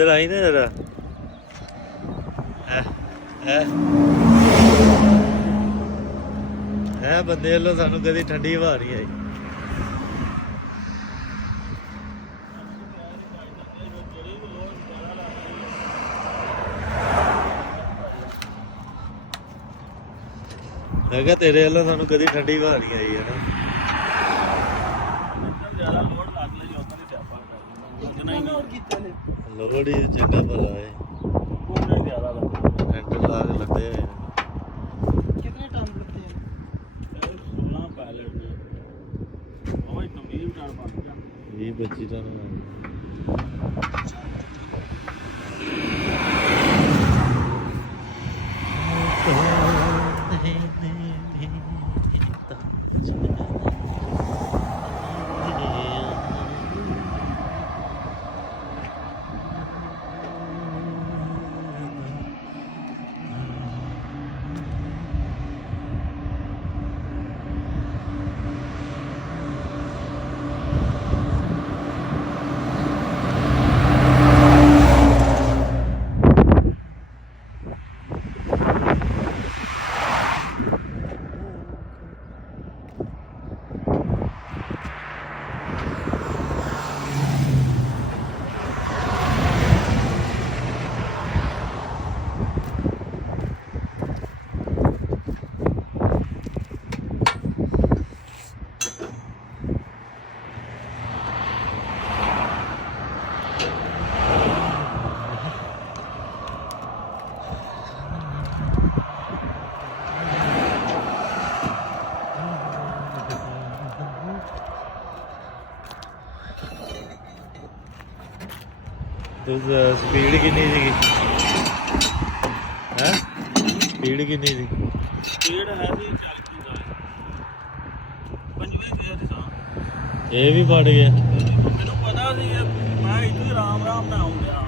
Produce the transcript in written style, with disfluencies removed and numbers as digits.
ਇੱਧਰ ਆਈ ਨਾ ਜਰਾ ਹੈ ਬੰਦੇ ਵੱਲੋਂ ਸਾਨੂੰ ਕਦੀ ਠੰਡੀ ਹਵਾ ਨਹੀਂ ਆਈ। ਮੈਂ ਕਿਹਾ ਤੇਰੇ ਵੱਲੋਂ ਸਾਨੂੰ ਕਦੀ ਠੰਡੀ ਹਵਾ ਨਹੀਂ ਆਈ ਹੈ ਨਾ। ਲੋੜ ਹੀ ਚੰਗਾ ਭਲਾ ਹੈ ਐਂਟਰ ਲਾ ਕੇ ਲੱਦੇ ਹੋਏ। कितने टन लगते हैं? 16 पैलेट ने ਉਹ 20 ਟਨ ਬਣ ਗਿਆ 20-25 ਟਨ स्पीड कितनी थी है स्पीड कितनी थी ਸਪੀਡ ਹੈ ਸੀ 40 ਦਾ ਪੰਜਵੇਂ ਤੇ ਸੀ ये भी पड़ गया ਮੈਨੂੰ ਪਤਾ ਸੀ ਮੈਂ ਇੱਥੇ ਆਰਾਮ ਨਾਲ ਆਉਂਦਿਆ